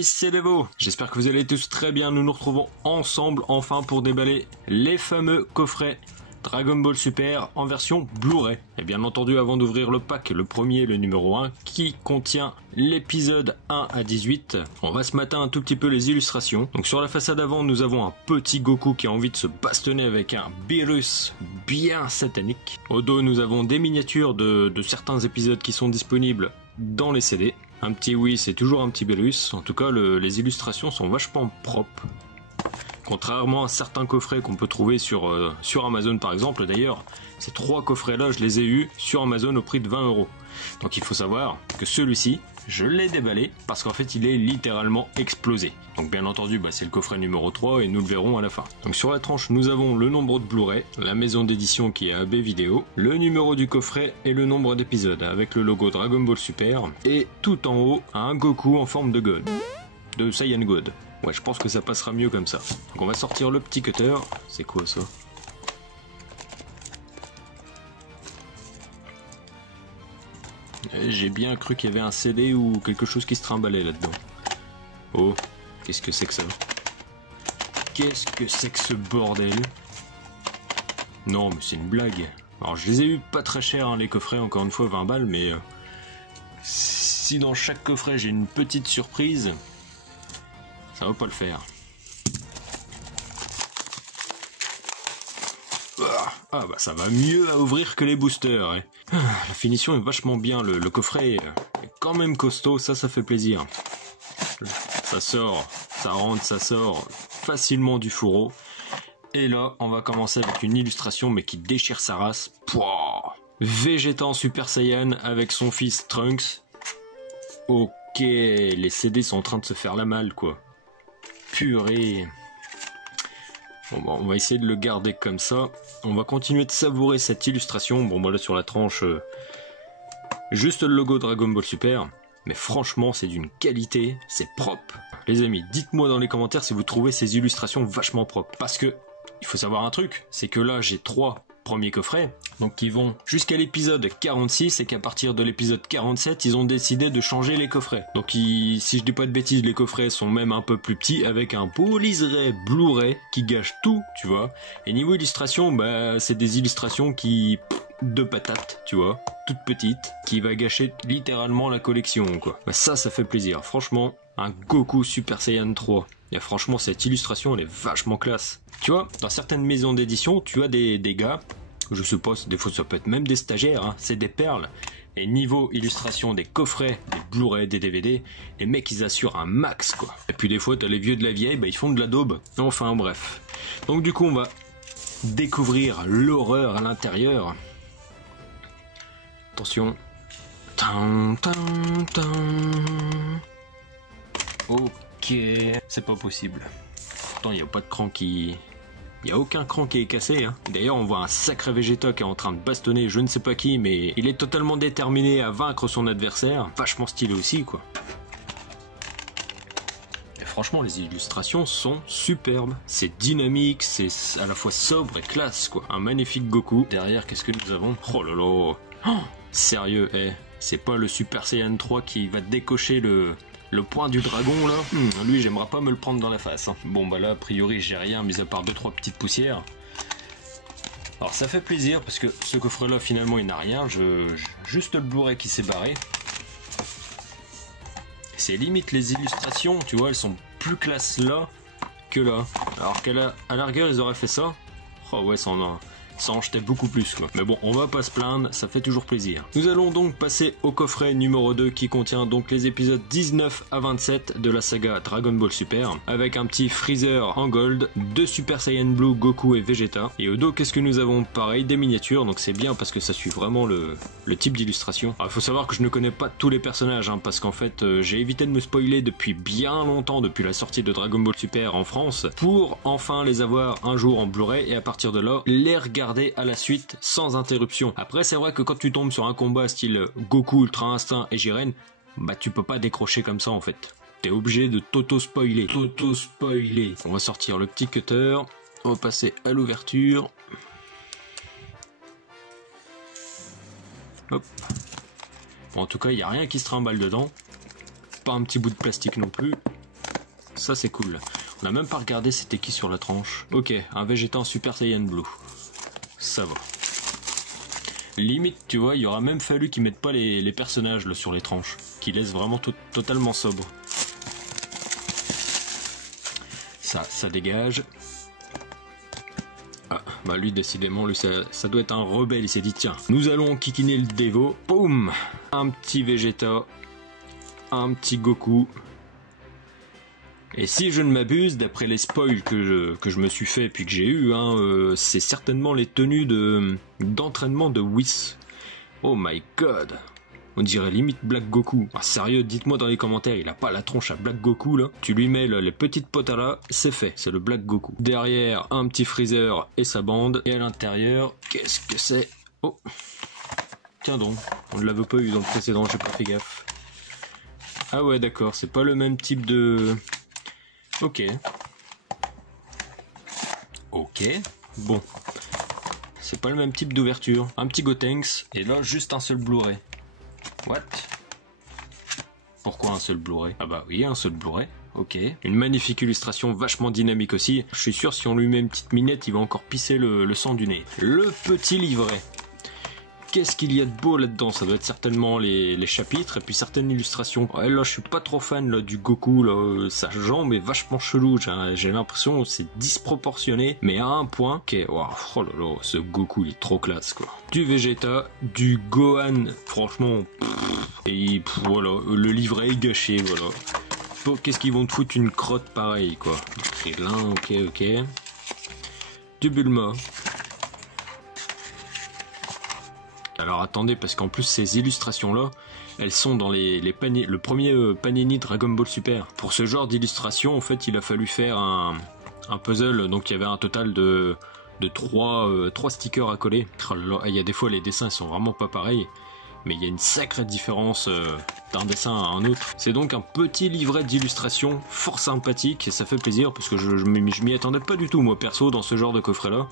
amis, c'est Devo. J'espère que vous allez tous très bien. Nous nous retrouvons ensemble enfin pour déballer les fameux coffrets Dragon Ball Super en version Blu-ray. Et bien entendu, avant d'ouvrir le pack, le premier, le numéro 1, qui contient l'épisode 1 à 18, on va se mater un tout petit peu les illustrations. Donc sur la façade avant, nous avons un petit Goku qui a envie de se bastonner avec un Beerus bien satanique. Au dos, nous avons des miniatures de certains épisodes qui sont disponibles dans les CD. Un petit oui, c'est toujours un petit Beerus. En tout cas, les illustrations sont vachement propres. Contrairement à certains coffrets qu'on peut trouver sur Amazon par exemple. D'ailleurs, ces 3 coffrets-là, je les ai eus sur Amazon au prix de 20 €. Donc il faut savoir que celui-ci, je l'ai déballé parce qu'en fait il est littéralement explosé. Donc bien entendu, c'est le coffret numéro 3 et nous le verrons à la fin. Donc sur la tranche, nous avons le nombre de Blu-ray, la maison d'édition qui est AB Vidéo, le numéro du coffret et le nombre d'épisodes avec le logo Dragon Ball Super. Et tout en haut, un Goku en forme de God, de Saiyan God. Ouais, je pense que ça passera mieux comme ça. Donc on va sortir le petit cutter. C'est quoi ça? J'ai bien cru qu'il y avait un CD ou quelque chose qui se trimballait là-dedans. Oh, qu'est-ce que c'est que ça? Qu'est-ce que c'est que ce bordel? Non, mais c'est une blague. Alors je les ai eu pas très cher, hein, les coffrets, encore une fois 20 balles, mais si dans chaque coffret j'ai une petite surprise, ça va pas le faire. Ah bah ça va mieux à ouvrir que les boosters. Hein. La finition est vachement bien, le coffret est quand même costaud, ça fait plaisir. Ça sort, ça rentre, ça sort facilement du fourreau. Et là, on va commencer avec une illustration mais qui déchire sa race. Pouah. Vegeta en Super Saiyan avec son fils Trunks. Ok, les CD sont en train de se faire la malle quoi. Purée. Bon, on va essayer de le garder comme ça. On va continuer de savourer cette illustration. Bon, moi là sur la tranche, juste le logo Dragon Ball Super. Mais franchement, c'est d'une qualité, c'est propre. Les amis, dites-moi dans les commentaires si vous trouvez ces illustrations vachement propres. Parce que, il faut savoir un truc, c'est que là j'ai 3 premiers coffrets, donc qui vont jusqu'à l'épisode 46, et qu'à partir de l'épisode 47, ils ont décidé de changer les coffrets. Donc si je dis pas de bêtises, les coffrets sont même un peu plus petits, avec un beau liseré Blu-ray qui gâche tout, tu vois. Et niveau illustration, c'est des illustrations de patates, tu vois, toutes petites, qui va gâcher littéralement la collection, quoi. Ça fait plaisir, franchement. Un Goku Super Saiyan 3. Et franchement, cette illustration, elle est vachement classe. Tu vois, dans certaines maisons d'édition, tu as des gars, je sais pas, des fois ça peut être même des stagiaires, hein, c'est des perles. Et niveau illustration des coffrets, des Blu-ray, des DVD, les mecs ils assurent un max, quoi. Et puis des fois, t'as les vieux de la vieille, ils font de la daube. Enfin, bref. Donc du coup, on va découvrir l'horreur à l'intérieur. Attention. Ok, c'est pas possible. Pourtant, il n'y a pas de cran qui... Il n'y a aucun cran qui est cassé. Hein. D'ailleurs, on voit un sacré Vegeta qui est en train de bastonner je ne sais pas qui, mais il est totalement déterminé à vaincre son adversaire. Vachement stylé aussi, quoi. Et franchement, les illustrations sont superbes. C'est dynamique, c'est à la fois sobre et classe, quoi. Un magnifique Goku. Derrière, qu'est-ce que nous avons? Oh là là. Oh, sérieux, c'est pas le Super Saiyan 3 qui va décocher le point du dragon là. Lui, j'aimerais pas me le prendre dans la face. Hein. Bon là, a priori, j'ai rien, mis à part 2-3 petites poussières. Alors ça fait plaisir parce que ce coffret là, finalement, il n'a rien. Juste le Blu-ray qui s'est barré. C'est limite les illustrations, tu vois, elles sont plus classe là que là. Alors qu'à la rigueur, ils auraient fait ça. Oh ouais, ça en jetait beaucoup plus, quoi. Mais bon, on va pas se plaindre, ça fait toujours plaisir. Nous allons donc passer au coffret numéro 2 qui contient donc les épisodes 19 à 27 de la saga Dragon Ball Super, avec un petit Freezer en gold, 2 Super Saiyan Blue, Goku et Vegeta. Et au dos, qu'est-ce que nous avons? Pareil, des miniatures, donc c'est bien parce que ça suit vraiment le type d'illustration. Alors il faut savoir que je ne connais pas tous les personnages, hein, parce qu'en fait, j'ai évité de me spoiler depuis bien longtemps, depuis la sortie de Dragon Ball Super en France, pour enfin les avoir un jour en Blu-ray, et à partir de là, les regarder à la suite sans interruption. Après, c'est vrai que quand tu tombes sur un combat style Goku, Ultra Instinct et Jiren, tu peux pas décrocher comme ça en fait. T'es obligé de t'auto-spoiler. On va sortir le petit cutter, on va passer à l'ouverture. Hop. Bon, en tout cas, il n'y a rien qui se trimballe dedans. Pas un petit bout de plastique non plus. ça c'est cool. On n'a même pas regardé c'était qui sur la tranche. Ok, un Vegeta en Super Saiyan Blue. Ça va. Limite, tu vois, il aurait même fallu qu'ils mettent pas les personnages là, sur les tranches. Qu'ils laissent vraiment totalement sobre. Ça dégage. Ah, bah lui décidément, lui ça doit être un rebelle, il s'est dit tiens, nous allons kikiner le Devo. Boum. Un petit Vegeta. Un petit Goku. Et si je ne m'abuse, d'après les spoils que je me suis fait puis que j'ai eu, hein, c'est certainement les tenues d'entraînement de Whis. Oh my god. On dirait limite Black Goku. Ah, sérieux, dites-moi dans les commentaires, il a pas la tronche à Black Goku là. Tu lui mets là, les petites potes à là, c'est fait, c'est le Black Goku. Derrière, un petit Freezer et sa bande. Et à l'intérieur, qu'est-ce que c'est? Oh. Tiens donc, on ne l'avait pas eu dans le précédent, j'ai pas fait gaffe. Ah ouais d'accord, c'est pas le même type de... Ok. Ok. Bon. C'est pas le même type d'ouverture. Un petit Gotenks, et là juste un seul Blu-ray. What? Pourquoi un seul Blu-ray? Ah bah oui, un seul Blu-ray. Ok. Une magnifique illustration, vachement dynamique aussi. Je suis sûr si on lui met une petite minette, il va encore pisser le sang du nez. Le petit livret. Qu'est-ce qu'il y a de beau là-dedans? Ça doit être certainement les chapitres et puis certaines illustrations. Ouais, là, je suis pas trop fan là, du Goku. Là. Sa jambe est vachement chelou. J'ai l'impression que c'est disproportionné, mais à un point. Ok, wow, oh là là, ce Goku il est trop classe quoi. Du Vegeta, du Gohan, franchement. Et voilà, le livret est gâché. Voilà. Qu'est-ce qu'ils vont te foutre une crotte pareille quoi? Krillin, ok. Du Bulma. Alors attendez, parce qu'en plus ces illustrations-là, elles sont dans le premier Panini Dragon Ball Super. Pour ce genre d'illustration, en fait, il a fallu faire un puzzle, donc il y avait un total de 3 stickers à coller. Oh là là, il y a des fois les dessins sont vraiment pas pareils, mais il y a une sacrée différence d'un dessin à un autre. C'est donc un petit livret d'illustration fort sympathique, et ça fait plaisir, parce que je m'y attendais pas du tout, moi perso, dans ce genre de coffret-là.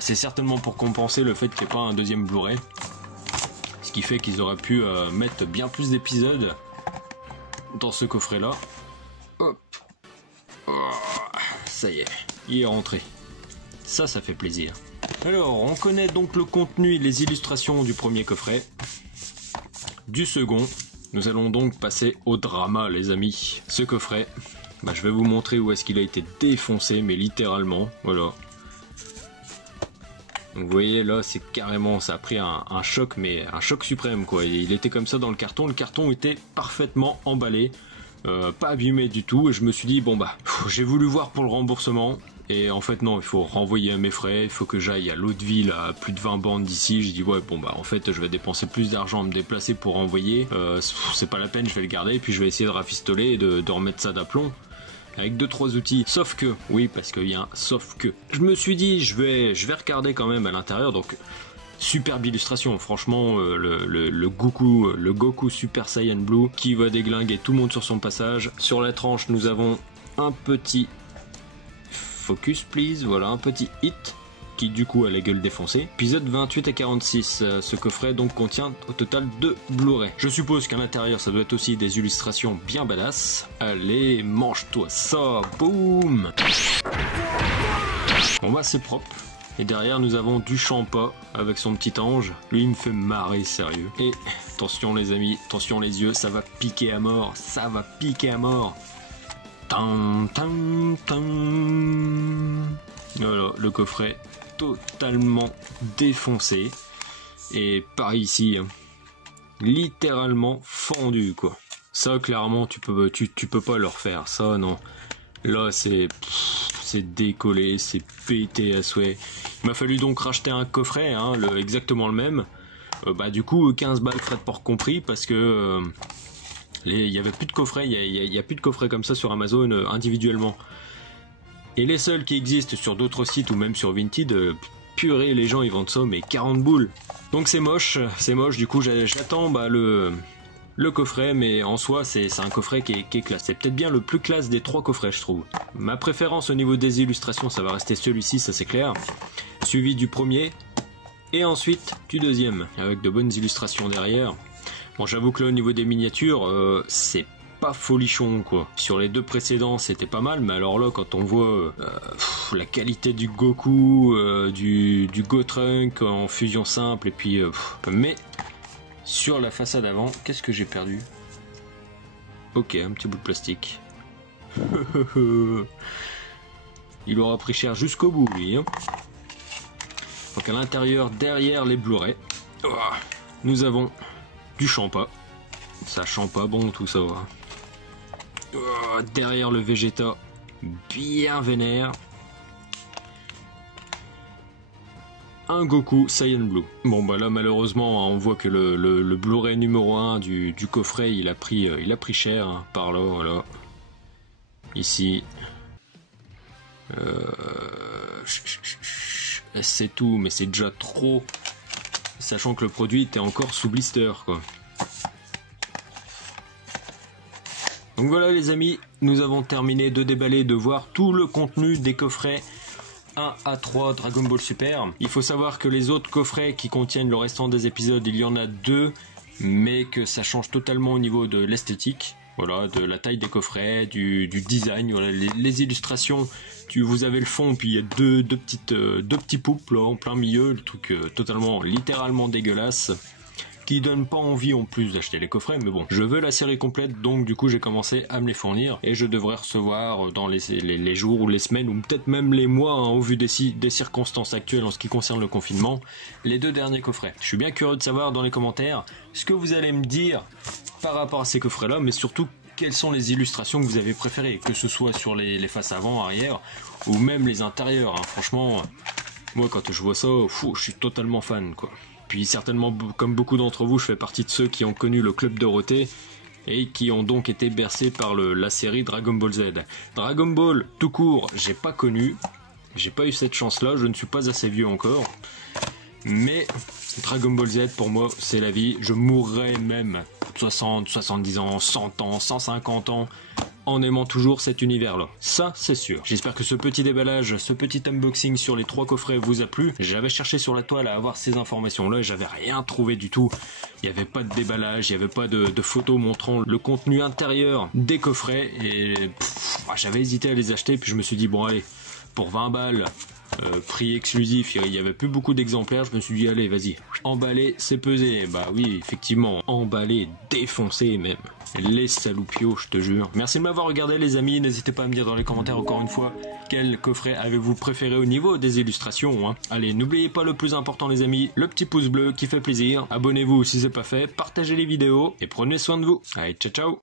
C'est certainement pour compenser le fait qu'il n'y ait pas un deuxième Blu-ray. Ce qui fait qu'ils auraient pu mettre bien plus d'épisodes dans ce coffret-là. Hop. Oh, ça y est, il est rentré. Ça fait plaisir. Alors, on connaît donc le contenu et les illustrations du premier coffret. Du second, nous allons donc passer au drama, les amis. Ce coffret, je vais vous montrer où est-ce qu'il a été défoncé, mais littéralement, voilà. Donc vous voyez là c'est carrément, ça a pris un choc, mais un choc suprême quoi. Il était comme ça dans le carton était parfaitement emballé, pas abîmé du tout, et je me suis dit bon j'ai voulu voir pour le remboursement, et en fait non, il faut renvoyer à mes frais, il faut que j'aille à l'autre ville à plus de 20 bandes d'ici. Je dis ouais en fait je vais dépenser plus d'argent à me déplacer pour renvoyer, c'est pas la peine, je vais le garder, et puis je vais essayer de rafistoler et de remettre ça d'aplomb. Avec 2-3 outils, sauf que, oui parce qu'il y a un sauf que, je me suis dit je vais regarder quand même à l'intérieur, donc superbe illustration, franchement le Goku Super Saiyan Blue qui va déglinguer tout le monde sur son passage. Sur la tranche nous avons un petit focus please, voilà un petit hit qui du coup a la gueule défoncée. Épisode 28 et 46, ce coffret donc contient au total 2 Blu-ray. Je suppose qu'à l'intérieur ça doit être aussi des illustrations bien badass. Allez, mange-toi ça, boum. Bon c'est propre. Et derrière nous avons du Champa avec son petit ange. Lui il me fait marrer sérieux. Et attention les amis, attention les yeux, ça va piquer à mort, ça va piquer à mort. Tan, tan, tan. Voilà, le coffret totalement défoncé, et par ici littéralement fendu quoi. Ça clairement tu peux pas le refaire, ça non. Là c'est décollé, c'est pété à souhait. Il m'a fallu donc racheter un coffret exactement le même, du coup 15 balles frais de port compris, parce que il y avait plus de coffret, il y a plus de coffret comme ça sur Amazon individuellement. Et les seuls qui existent sur d'autres sites ou même sur Vinted, purée, les gens ils vendent ça mais 40 boules. Donc c'est moche, du coup j'attends le coffret, mais en soi c'est un coffret qui est classe. C'est peut-être bien le plus classe des 3 coffrets je trouve. Ma préférence au niveau des illustrations ça va rester celui-ci, ça c'est clair. Suivi du premier, et ensuite du deuxième, avec de bonnes illustrations derrière. Bon j'avoue que là au niveau des miniatures, c'est pas folichon quoi. Sur les deux précédents c'était pas mal, mais alors là quand on voit la qualité du Goku, du Gotrunk en fusion simple et puis mais sur la façade avant, qu'est-ce que j'ai perdu? Ok, un petit bout de plastique. Il aura pris cher jusqu'au bout lui hein. Donc à l'intérieur, derrière les Blu-ray, nous avons du Champa. Ça chante pas bon tout ça. Derrière le Vegeta, bien vénère. Un Goku Saiyan Blue. Bon bah là malheureusement on voit que le Blu-ray numéro 1 du coffret il a pris cher hein, par là, voilà. Ici. C'est tout, mais c'est déjà trop. Sachant que le produit était encore sous blister quoi. Donc voilà les amis, nous avons terminé de déballer, de voir tout le contenu des coffrets 1 à 3 Dragon Ball Super. Il faut savoir que les autres coffrets qui contiennent le restant des épisodes, il y en a 2, mais que ça change totalement au niveau de l'esthétique. Voilà, de la taille des coffrets, du design, voilà, les illustrations. Vous avez le fond, puis il y a deux petits poupes là en plein milieu, le truc totalement, littéralement dégueulasse, qui donne pas envie en plus d'acheter les coffrets, mais bon, je veux la série complète, donc du coup j'ai commencé à me les fournir, et je devrais recevoir dans les jours ou les semaines, ou peut-être même les mois, hein, au vu des circonstances actuelles en ce qui concerne le confinement, les 2 derniers coffrets. Je suis bien curieux de savoir dans les commentaires ce que vous allez me dire par rapport à ces coffrets-là, mais surtout quelles sont les illustrations que vous avez préférées, que ce soit sur les faces avant, arrière, ou même les intérieurs, hein. Franchement, moi quand je vois ça, je suis totalement fan, quoi. Puis certainement, comme beaucoup d'entre vous, je fais partie de ceux qui ont connu le Club Dorothée, et qui ont donc été bercés par la série Dragon Ball Z. Dragon Ball, tout court, j'ai pas connu, j'ai pas eu cette chance-là, je ne suis pas assez vieux encore, mais Dragon Ball Z, pour moi, c'est la vie. Je mourrais même 60, 70 ans, 100 ans, 150 ans en aimant toujours cet univers-là. Ça, c'est sûr. J'espère que ce petit déballage, ce petit unboxing sur les 3 coffrets vous a plu. J'avais cherché sur la toile à avoir ces informations-là et j'avais rien trouvé du tout. Il n'y avait pas de déballage, il n'y avait pas de photos montrant le contenu intérieur des coffrets et j'avais hésité à les acheter, puis je me suis dit, bon allez, pour 20 balles... prix exclusif, il n'y avait plus beaucoup d'exemplaires, je me suis dit allez vas-y, emballer c'est peser, bah oui effectivement, emballer, défoncer même, les saloupios je te jure. Merci de m'avoir regardé les amis, n'hésitez pas à me dire dans les commentaires encore une fois quel coffret avez-vous préféré au niveau des illustrations hein. Allez, n'oubliez pas le plus important les amis, le petit pouce bleu qui fait plaisir, abonnez-vous si c'est pas fait, partagez les vidéos et prenez soin de vous, allez ciao ciao.